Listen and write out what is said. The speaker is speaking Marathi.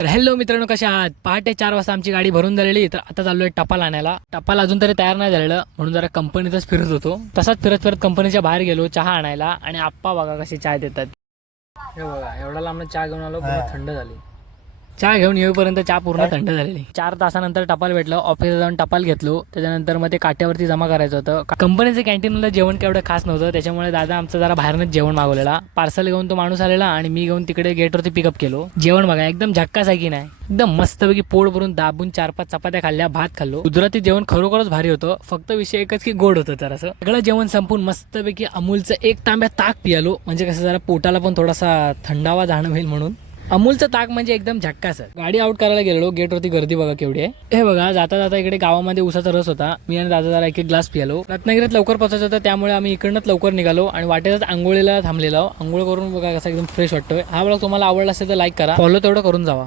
तर हॅलो मित्रांनो, कशा आहात? पहाटे 4 वाजता आमची गाडी भरून झालेली. तर आता चाललोय टपाल आणायला. टपाल अजून तरी तयार नाही झालेलं म्हणून जरा कंपनीतच फिरत होतो. तसाच फिरत फिरत कंपनीच्या बाहेर गेलो चहा आणायला आणि आप्पा बघा कसे चहा देतात. हे बघा, एवढा लांब चहा घेऊन आलो, पूर्ण थंड झाली. चहा घेऊन येईपर्यंत चहा पूर्ण थंड झालेली. 4 तासानंतर टपाल भेटलं. ऑफिसला जाऊन टपाल घेतलो. त्याच्यानंतर मग ते काट्यावरती जमा करायचं होतं. कंपनीचं कॅन्टीनला जेवण केवढं खास नव्हतं, त्याच्यामुळे दादा आमचं जरा बाहेरनच जेवण मागवलेला. पार्सल घेऊन तो माणूस आलेला आणि मी घेऊन तिकडे गेटवरती पिकअप केलो. जेवण बघा एकदम झक्कास आहे की नाही, एकदम मस्तपैकी पोट भरून दाबून 4-5 चपात्या खाल्ल्या, भात खाल्लो. गुजराती जेवण खरोखरच भारी होतं. फक्त विषय एकच की गोड होतं जरासं. सगळं जेवण संपून मस्तपैकी अमूलचं 1 तांब्या ताक पियालो. म्हणजे कसं जरा पोटाला पण थोडासा थंडावा जाणवेल म्हणून. अमूलचं ताक म्हणजे एकदम झक्कास आहे. गाडी आउट करायला गेलो, गेटवरती गर्दी बघा केवढी आहे. हे बघा, जाता जाता इकडे गावामध्ये उसाचा रस होता. मी आणि दादा जरा 1-1 ग्लास पियालो. रत्नागिरीत लवकर पोहोचायचं होतं, त्यामुळे आम्ही इकडनंच लवकर निघालो आणि वाटेतच आंघोळीला थांबलेलो. आंघोळ करून बघा कसा एकदम फ्रेश वाटतोय. हा ब्लॉग तुम्हाला आवडला असेल तर लाईक करा, फॉलो तेवढं करून जावा.